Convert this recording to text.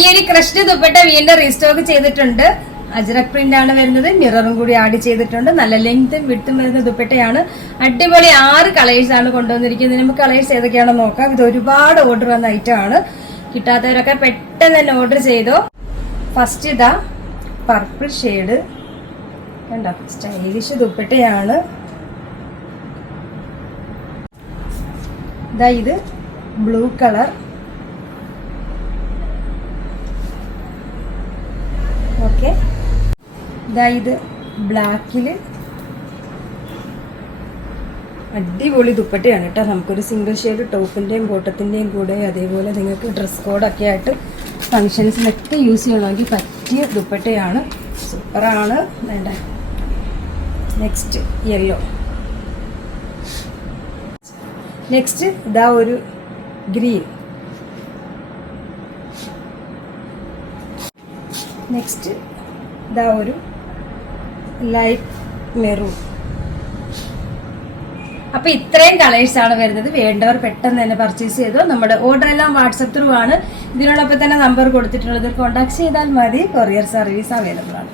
ഈ ഒരു ക്രഷ്ഡ് ദുപ്പട്ട വീണ്ടും റീസ്റ്റോക്ക് ചെയ്തിട്ടുണ്ട്. അജ്രക് പ്രിന്റ് ആണ് വരുന്നത്. മിററും കൂടി ആഡ് ചെയ്തിട്ടുണ്ട്. നല്ല ലെങ്തും വിട്ടും വരുന്ന ദുപ്പട്ടയാണ്. അടിപൊളി 6 കളേഴ്സ് ആണ് കൊണ്ടുവന്നിരിക്കുന്നത്. നമുക്ക് കളേഴ്സ് ഏതൊക്കെയാണെന്ന് നോക്കാം. ഇത് ഒരുപാട് ഓർഡർ വന്ന ഐറ്റം ആണ്. കിട്ടാത്തവരൊക്കെ പെട്ടെന്ന് തന്നെ ഓർഡർ ചെയ്തോ. ഫസ്റ്റ് ഇതാ പർപ്പിൾ ഷെയ്ഡ് കണ്ടോ, സ്റ്റൈലിഷ് ദുപ്പട്ടയാണ്. ഇതാ ഇത് ബ്ലൂ കളർ, ഓക്കെ. ഇതാ ഇത് ബ്ലാക്കില് അടിപൊളി ദുപ്പട്ടയാണ് കേട്ടോ. നമുക്കൊരു സിംഗിൾ ഷെയ്ഡ് ടോപ്പിന്റെയും ബോട്ടത്തിന്റെയും കൂടെ, അതേപോലെ നിങ്ങൾക്ക് ഡ്രസ് കോഡൊക്കെ ആയിട്ട് ഫങ്ഷൻസിനൊക്കെ യൂസ് ചെയ്യണമെങ്കിൽ പറ്റിയ ദുപ്പട്ടയാണ്. സൂപ്പറാണ്. വേണ്ട നെക്സ്റ്റ് യെല്ലോ. നെക്സ്റ്റ് ഇതാ ഒരു ഗ്രീൻ. നെക്സ്റ്റ് ഇതാ ഒരു ലൈറ്റ് മെറൂൺ. അപ്പൊ ഇത്രയും കളേഴ്സ് ആണ് വരുന്നത്. വേണ്ടവർ പെട്ടെന്ന് തന്നെ പർച്ചേസ് ചെയ്തോ. നമ്മുടെ ഓർഡർ എല്ലാം വാട്സപ്പ് ത്രൂ ആണ്. ഇതിനോടൊപ്പം തന്നെ നമ്പർ കൊടുത്തിട്ടുള്ളത് കോൺടാക്ട് ചെയ്താൽ മതി. കൊറിയർ സർവീസ് അവൈലബിൾ ആണ്.